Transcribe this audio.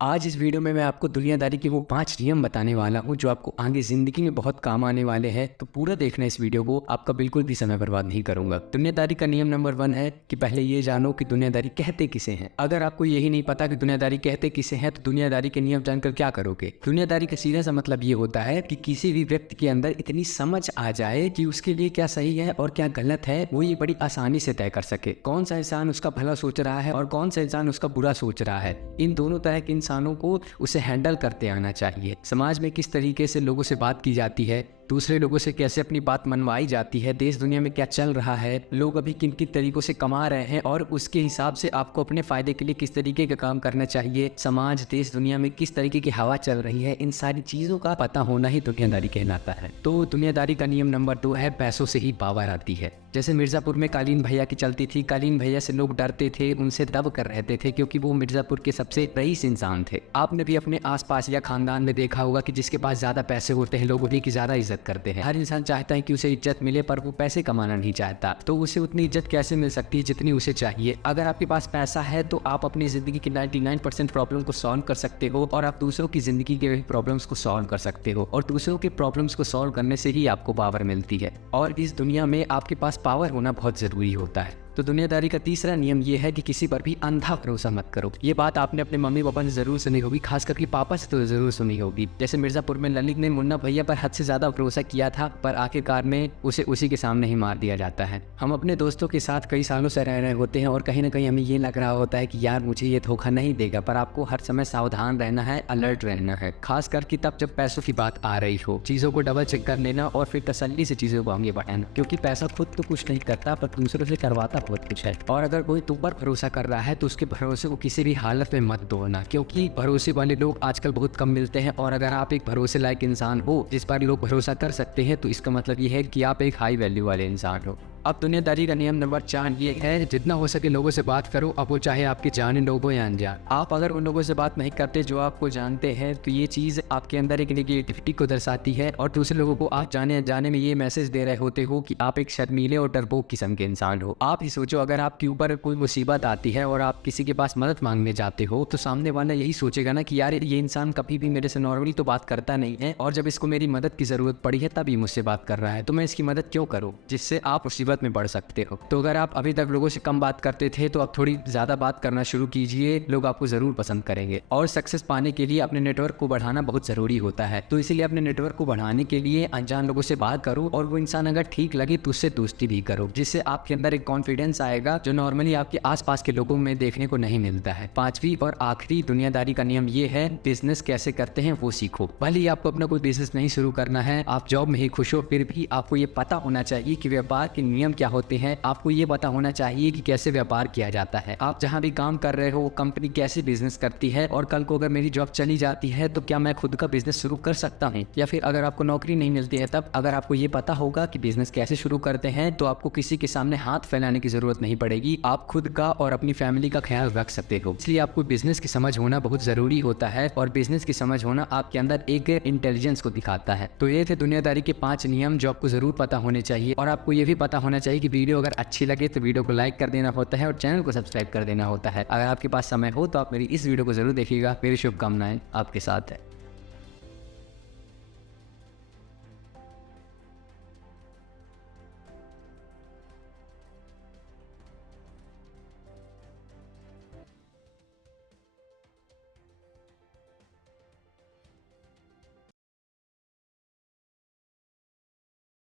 आज इस वीडियो में मैं आपको दुनियादारी के वो 5 नियम बताने वाला हूँ जो आपको आगे ज़िंदगी में बहुत काम आने वाले हैं। तो पूरा देखना इस वीडियो को, आपका बिल्कुल भी समय बर्बाद नहीं करूँगा। दुनियादारी का नियम नंबर 1 है कि पहले ये जानो कि दुनियादारी कहते किसे हैं। अगर आपको यही नहीं पता कि दुनियादारी कहते किसे हैं तो दुनियादारी के नियम जानकर क्या करोगे। दुनियादारी का सीधा सा मतलब ये होता है कि किसी भी व्यक्ति के अंदर इतनी समझ आ जाए कि उसके लिए क्या सही है और क्या गलत है वो ये बड़ी आसानी से तय कर सके। कौन सा इंसान उसका भला सोच रहा है और कौन सा इंसान उसका बुरा सोच रहा है। इन दोनों तरह के इंसानों को उसे हैंडल करते आना चाहिए। समाज में किस तरीके से लोगों से बात की जाती है, दूसरे लोगों से कैसे अपनी बात मनवाई जाती है, देश दुनिया में क्या चल रहा है, लोग अभी किन किन तरीकों से कमा रहे हैं और उसके हिसाब से आपको अपने फायदे के लिए किस तरीके का काम करना चाहिए, समाज देश दुनिया में किस तरीके की हवा चल रही है, इन सारी चीज़ों का पता होना ही दुनियादारी कहलाता है। तो दुनियादारी का नियम नंबर 2 है पैसों से ही पावर आती है। जैसे मिर्ज़ापुर में कालीन भैया की चलती थी। कालीन भैया से लोग डरते थे, उनसे दब कर रहते थे क्योंकि वो मिर्ज़ापुर के सबसे रईस इंसान थे। आपने भी अपने आसपास या खानदान में देखा होगा कि जिसके पास ज़्यादा पैसे होते हैं लोग उन्हीं की ज़्यादा इज्जत करते हैं। हर इंसान चाहता है कि उसे इज्जत मिले पर वो पैसे कमाना नहीं चाहता, तो उसे उतनी इज्जत कैसे मिल सकती है जितनी उसे चाहिए। अगर आपके पास पैसा है तो आप अपनी ज़िंदगी की 99% प्रॉब्लम को सॉल्व कर सकते हो और आप दूसरों की ज़िंदगी के प्रॉब्लम्स को सॉल्व कर सकते हो और दूसरों के प्रॉब्लम्स को सॉल्व करने से ही आपको पावर मिलती है। और इस दुनिया में आपके पास पावर होना बहुत ज़रूरी होता है। तो दुनियादारी का तीसरा नियम ये है कि किसी पर भी अंधा भरोसा मत करो। ये बात आपने अपने मम्मी पापा से जरूर सुनी होगी, खास करके पापा से तो जरूर सुनी होगी। जैसे मिर्ज़ापुर में ललित ने मुन्ना भैया पर हद से ज़्यादा भरोसा किया था पर आखिरकार में उसे उसी के सामने ही मार दिया जाता है। हम अपने दोस्तों के साथ कई सालों से रह रहे होते हैं और कहीं ना कहीं हमें ये लग रहा होता है कि यार मुझे ये धोखा नहीं देगा, पर आपको हर समय सावधान रहना है, अलर्ट रहना है। खास करके तब जब पैसों की बात आ रही हो, चीज़ों को डबल चेक कर लेना और फिर तसल्ली से चीज़ों को आगे बढ़ाना, क्योंकि पैसा खुद तो कुछ नहीं करता पर दूसरों से करवाता बहुत कुछ है। और अगर कोई तुम पर भरोसा कर रहा है तो उसके भरोसे को किसी भी हालत में मत तोड़ना, क्योंकि भरोसे वाले लोग आजकल बहुत कम मिलते हैं। और अगर आप एक भरोसे लायक इंसान हो जिस पर लोग भरोसा कर सकते हैं तो इसका मतलब ये है कि आप एक हाई वैल्यू वाले इंसान हो। अब दुनियादारी का नियम नंबर 4 ये है, जितना हो सके लोगों से बात करो, अब वो चाहे आपके जाने लोग हो या अनजान। आप अगर उन लोगों से बात नहीं करते जो आपको जानते हैं तो ये चीज़ आपके अंदर एक नेगेटिविटी को दर्शाती है और दूसरे लोगों को आप जाने अनजाने में ये मैसेज दे रहे होते हो कि आप एक शर्मीले और डरपोक किस्म के इंसान हो। आप ही सोचो, अगर आपके ऊपर कोई मुसीबत आती है और आप किसी के पास मदद मांगने जाते हो तो सामने वाला यही सोचेगा ना कि यार ये इंसान कभी भी मेरे से नॉर्मली तो बात करता नहीं है और जब इसको मेरी मदद की ज़रूरत पड़ी है तभी मुझसे बात कर रहा है, तो मैं इसकी मदद क्यों करूँ, जिससे आप मुसीबत में पड़ सकते हो। तो अगर आप अभी तक लोगों से कम बात करते थे तो आप थोड़ी ज़्यादा बात करना शुरू कीजिए, लोग आपको ज़रूर पसंद करेंगे। और सक्सेस पाने के लिए अपने नेटवर्क को बढ़ाना बहुत ज़रूरी होता है, तो इसीलिए अपने नेटवर्क को बढ़ाने के लिए अनजान लोगों से बात करो और वो इंसान अगर ठीक लगे तो उससे दोस्ती भी करो, जिससे आपके अंदर एक कॉन्फिडेंस आएगा जो नॉर्मली आपके आसपास के लोगों में देखने को नहीं मिलता है। 5वीं और आखिरी दुनियादारी का नियम ये है, बिजनेस कैसे करते हैं वो सीखो। भले ही आपको अपना कोई बिजनेस नहीं शुरू करना है, आप जॉब में ही खुश हो, फिर भी आपको ये पता होना चाहिए कि व्यापार के नियम क्या होते हैं। आपको ये पता होना चाहिए कि कैसे व्यापार किया जाता है। आप जहां भी काम कर रहे हो वो कंपनी कैसे बिजनेस करती है और कल को अगर मेरी जॉब चली जाती है तो क्या मैं खुद का बिजनेस शुरू कर सकता हूं, या फिर अगर आपको नौकरी नहीं मिलती है तब अगर आपको ये पता होगा कि बिजनेस कैसे शुरू करते हैं तो आपको किसी के सामने हाथ फैलाने की जरूरत नहीं पड़ेगी, आप खुद का और अपनी फैमिली का ख्याल रख सकते हो। इसलिए आपको बिजनेस की समझ होना बहुत जरूरी होता है और बिजनेस की समझ होना आपके अंदर एक इंटेलिजेंस को दिखाता है। तो ये थे दुनियादारी के 5 नियम जो आपको जरूर पता होने चाहिए। और आपको ये भी पता होना चाहिए कि वीडियो अगर अच्छी लगे तो वीडियो को लाइक कर देना होता है और चैनल को सब्सक्राइब कर देना होता है। अगर आपके पास समय हो तो आप मेरी इस वीडियो को जरूर देखिएगा। मेरी शुभकामनाएं आपके साथ है।